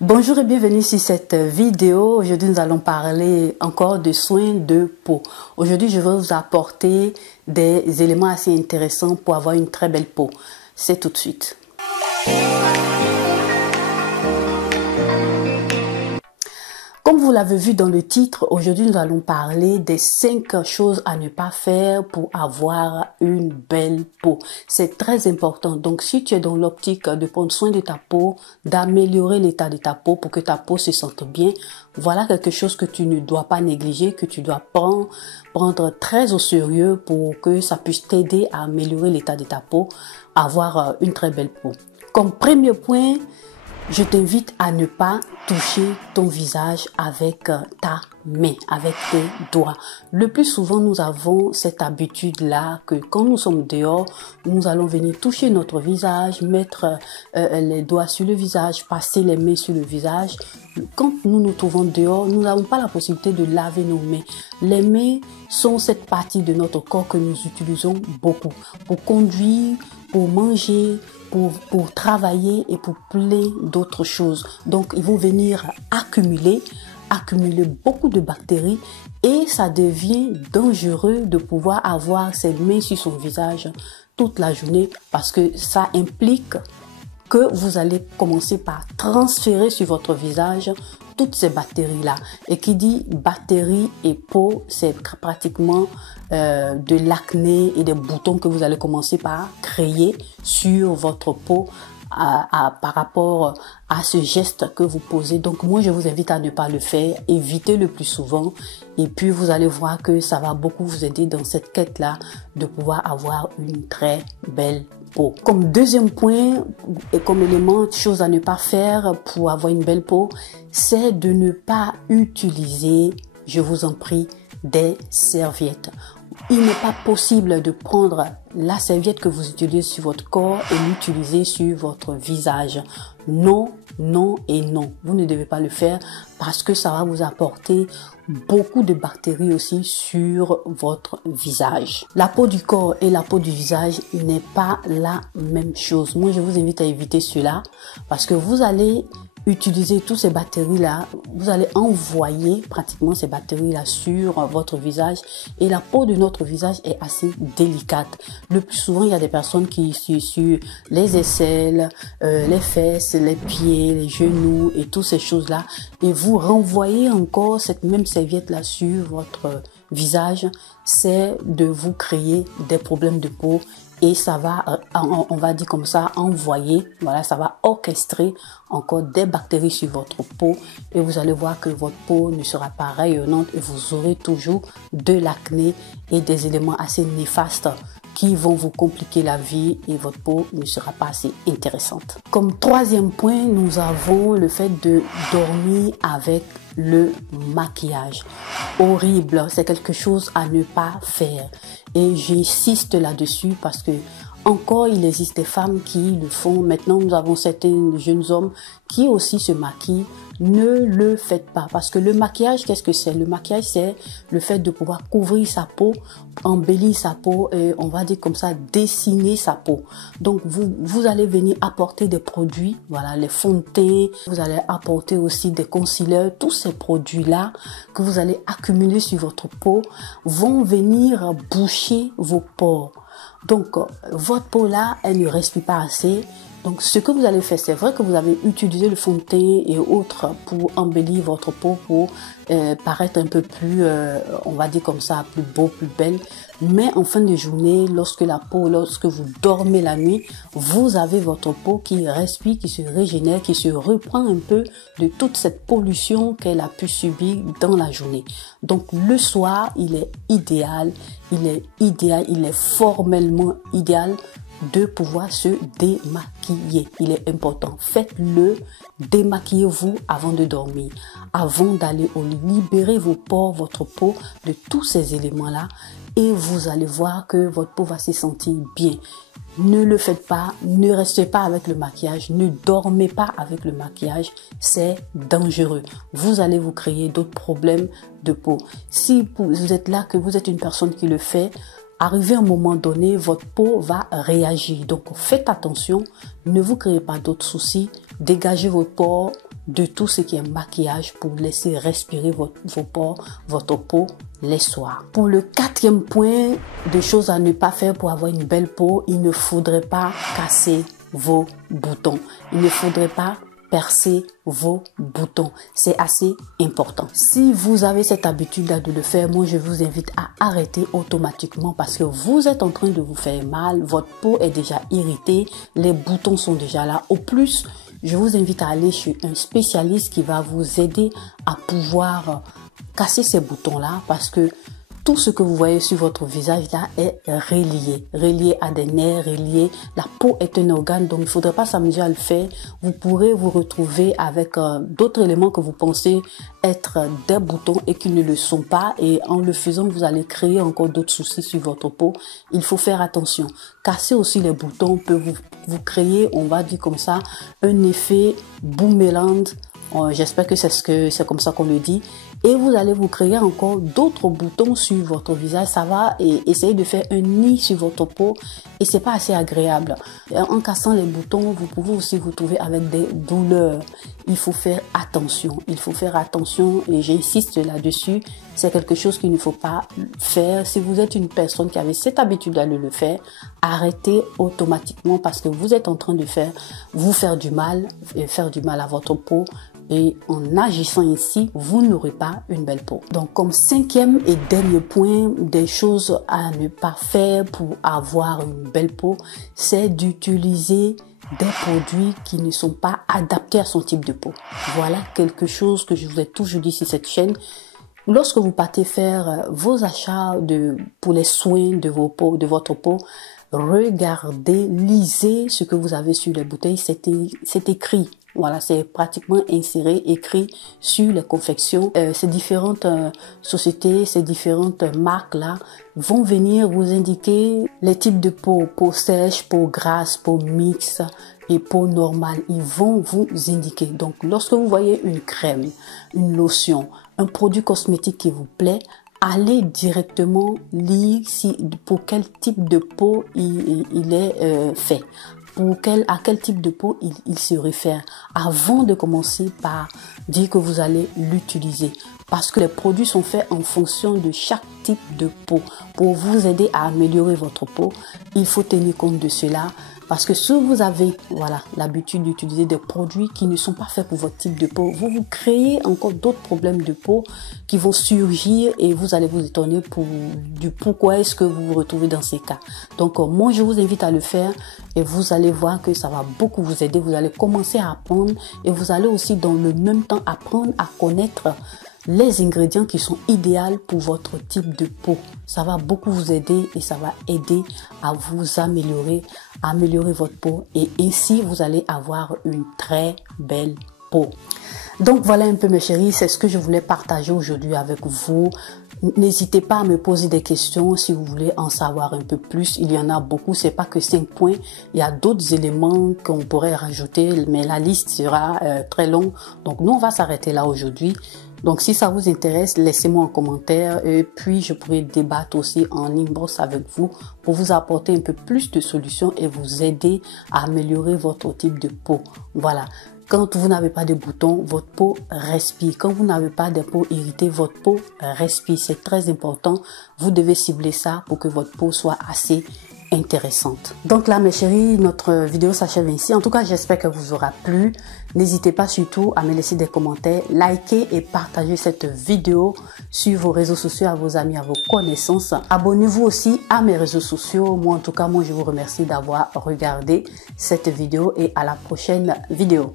Bonjour et bienvenue sur cette vidéo. Aujourd'hui, nous allons parler encore de soins de peau. Aujourd'hui, je vais vous apporter des éléments assez intéressants pour avoir une très belle peau. C'est tout de suite. Comme vous l'avez vu dans le titre, aujourd'hui nous allons parler des 5 choses à ne pas faire pour avoir une belle peau. C'est très important. Donc si tu es dans l'optique de prendre soin de ta peau, d'améliorer l'état de ta peau pour que ta peau se sente bien, voilà quelque chose que tu ne dois pas négliger, que tu dois prendre très au sérieux pour que ça puisse t'aider à améliorer l'état de ta peau, à avoir une très belle peau. Comme premier point, je t'invite à ne pas toucher ton visage avec ta main, avec tes doigts. Le plus souvent, nous avons cette habitude-là que quand nous sommes dehors, nous allons venir toucher notre visage, mettre les doigts sur le visage, passer les mains sur le visage. Quand nous nous trouvons dehors, nous n'avons pas la possibilité de laver nos mains. Les mains sont cette partie de notre corps que nous utilisons beaucoup pour conduire, pour manger, pour travailler et pour plein d'autres choses. Donc, ils vont venir accumuler beaucoup de bactéries et ça devient dangereux de pouvoir avoir ses mains sur son visage toute la journée parce que ça implique que vous allez commencer par transférer sur votre visage toutes ces bactéries-là. Et qui dit bactéries et peau, c'est pratiquement de l'acné et des boutons que vous allez commencer par créer sur votre peau par rapport à ce geste que vous posez. Donc moi, je vous invite à ne pas le faire, évitez le plus souvent et puis vous allez voir que ça va beaucoup vous aider dans cette quête-là de pouvoir avoir une très belle peau. Comme deuxième point et comme élément, chose à ne pas faire pour avoir une belle peau, c'est de ne pas utiliser, je vous en prie, des serviettes. Il n'est pas possible de prendre la serviette que vous utilisez sur votre corps et l'utiliser sur votre visage. Non, non et non. Vous ne devez pas le faire parce que ça va vous apporter beaucoup de bactéries aussi sur votre visage. La peau du corps et la peau du visage n'est pas la même chose. Moi, je vous invite à éviter cela parce que vous allez utiliser toutes ces bactéries-là, vous allez envoyer pratiquement ces bactéries-là sur votre visage et la peau de notre visage est assez délicate. Le plus souvent, il y a des personnes qui sur les aisselles, les fesses, les pieds, les genoux et toutes ces choses-là et vous renvoyez encore cette même serviette-là sur votre visage, c'est de vous créer des problèmes de peau et ça va, on va dire comme ça, envoyer, voilà, ça va orchestrer encore des bactéries sur votre peau et vous allez voir que votre peau ne sera pas rayonnante et vous aurez toujours de l'acné et des éléments assez néfastes qui vont vous compliquer la vie et votre peau ne sera pas assez intéressante. Comme troisième point, nous avons le fait de dormir avec le maquillage. Horrible, c'est quelque chose à ne pas faire. Et j'insiste là-dessus parce que encore il existe des femmes qui le font. Maintenant, nous avons certains jeunes hommes qui aussi se maquillent. Ne le faites pas parce que le maquillage, qu'est-ce que c'est? Le maquillage, c'est le fait de pouvoir couvrir sa peau, embellir sa peau, et on va dire comme ça, dessiner sa peau. Donc, vous allez venir apporter des produits, voilà, les fonds de teint, vous allez apporter aussi des concealers, tous ces produits-là que vous allez accumuler sur votre peau vont venir boucher vos pores. Donc, votre peau-là, elle ne respire pas assez. Donc, ce que vous allez faire, c'est vrai que vous avez utilisé le fond de teint et autres pour embellir votre peau, pour paraître un peu plus, on va dire comme ça, plus beau, plus belle. Mais en fin de journée, lorsque vous dormez la nuit, vous avez votre peau qui respire, qui se régénère, qui se reprend un peu de toute cette pollution qu'elle a pu subir dans la journée. Donc, le soir, il est formellement idéal de pouvoir se démaquiller. Il est important. Faites-le. Démaquillez-vous avant de dormir. Avant d'aller au lit, libérez vos pores, votre peau de tous ces éléments-là et vous allez voir que votre peau va se sentir bien. Ne le faites pas. Ne restez pas avec le maquillage. Ne dormez pas avec le maquillage. C'est dangereux. Vous allez vous créer d'autres problèmes de peau. Si vous êtes là, que vous êtes une personne qui le fait, arrivé à un moment donné, votre peau va réagir. Donc, faites attention, ne vous créez pas d'autres soucis, dégagez vos pores, de tout ce qui est maquillage pour laisser respirer vos pores, votre peau les soirs. Pour le quatrième point de choses à ne pas faire pour avoir une belle peau, il ne faudrait pas casser vos boutons. Il ne faudrait pas percer vos boutons. C'est assez important. Si vous avez cette habitude-là de le faire, moi je vous invite à arrêter automatiquement parce que vous êtes en train de vous faire mal. Votre peau est déjà irritée. Les boutons sont déjà là. Au plus, je vous invite à aller chez un spécialiste qui va vous aider à pouvoir casser ces boutons-là parce que tout ce que vous voyez sur votre visage là est relié à des nerfs, relié. La peau est un organe, donc il ne faudrait pas s'amuser à le faire. Vous pourrez vous retrouver avec d'autres éléments que vous pensez être des boutons et qui ne le sont pas. Et en le faisant, vous allez créer encore d'autres soucis sur votre peau. Il faut faire attention. Casser aussi les boutons peut vous créer, on va dire comme ça, un effet boomerang. J'espère que c'est comme ça qu'on le dit. Et vous allez vous créer encore d'autres boutons sur votre visage. Ça va essayer de faire un nid sur votre peau et c'est pas assez agréable. En cassant les boutons, vous pouvez aussi vous trouver avec des douleurs. Il faut faire attention. Il faut faire attention et j'insiste là-dessus. C'est quelque chose qu'il ne faut pas faire. Si vous êtes une personne qui avait cette habitude de le faire, arrêtez automatiquement parce que vous êtes en train de vous faire du mal à votre peau. Et en agissant ainsi, vous n'aurez pas une belle peau. Donc, comme cinquième et dernier point, des choses à ne pas faire pour avoir une belle peau, c'est d'utiliser des produits qui ne sont pas adaptés à son type de peau. Voilà quelque chose que je vous ai toujours dit sur cette chaîne. Lorsque vous partez faire vos achats pour les soins de votre peau, regardez, lisez ce que vous avez sur les bouteilles. C'est écrit. Voilà, c'est pratiquement inséré, écrit sur les confections. Ces différentes sociétés, ces différentes marques-là vont venir vous indiquer les types de peau sèche, peau grasse, peau mixte et peau normale. Ils vont vous indiquer. Donc, lorsque vous voyez une crème, une lotion, un produit cosmétique qui vous plaît, allez directement lire pour quel type de peau il est fait. À quel type de peau il se réfère avant de commencer par dire que vous allez l'utiliser. Parce que les produits sont faits en fonction de chaque type de peau. Pour vous aider à améliorer votre peau, il faut tenir compte de cela. Parce que si vous avez l'habitude d'utiliser des produits qui ne sont pas faits pour votre type de peau, vous créez encore d'autres problèmes de peau qui vont surgir et vous allez vous étonner du pourquoi est-ce que vous vous retrouvez dans ces cas. Donc moi je vous invite à le faire et vous allez voir que ça va beaucoup vous aider. Vous allez commencer à apprendre et vous allez aussi dans le même temps apprendre à connaître les ingrédients qui sont idéaux pour votre type de peau. Ça va beaucoup vous aider et ça va aider à vous améliorer votre peau et ainsi vous allez avoir une très belle peau. Donc voilà un peu mes chéris, c'est ce que je voulais partager aujourd'hui avec vous. N'hésitez pas à me poser des questions si vous voulez en savoir un peu plus. Il y en a beaucoup, c'est pas que 5 points. Il y a d'autres éléments qu'on pourrait rajouter, mais la liste sera très longue. Donc nous, on va s'arrêter là aujourd'hui. Donc si ça vous intéresse, laissez-moi un commentaire et puis je pourrai débattre aussi en inbox avec vous pour vous apporter un peu plus de solutions et vous aider à améliorer votre type de peau. Voilà. Quand vous n'avez pas de boutons, votre peau respire. Quand vous n'avez pas de peau irritée, votre peau respire. C'est très important. Vous devez cibler ça pour que votre peau soit assez intéressante. Donc là mes chéris, notre vidéo s'achève ainsi. En tout cas, j'espère que vous aura plu. N'hésitez pas surtout à me laisser des commentaires, liker et partager cette vidéo sur vos réseaux sociaux, à vos amis, à vos connaissances. Abonnez-vous aussi à mes réseaux sociaux. Moi en tout cas, je vous remercie d'avoir regardé cette vidéo et à la prochaine vidéo.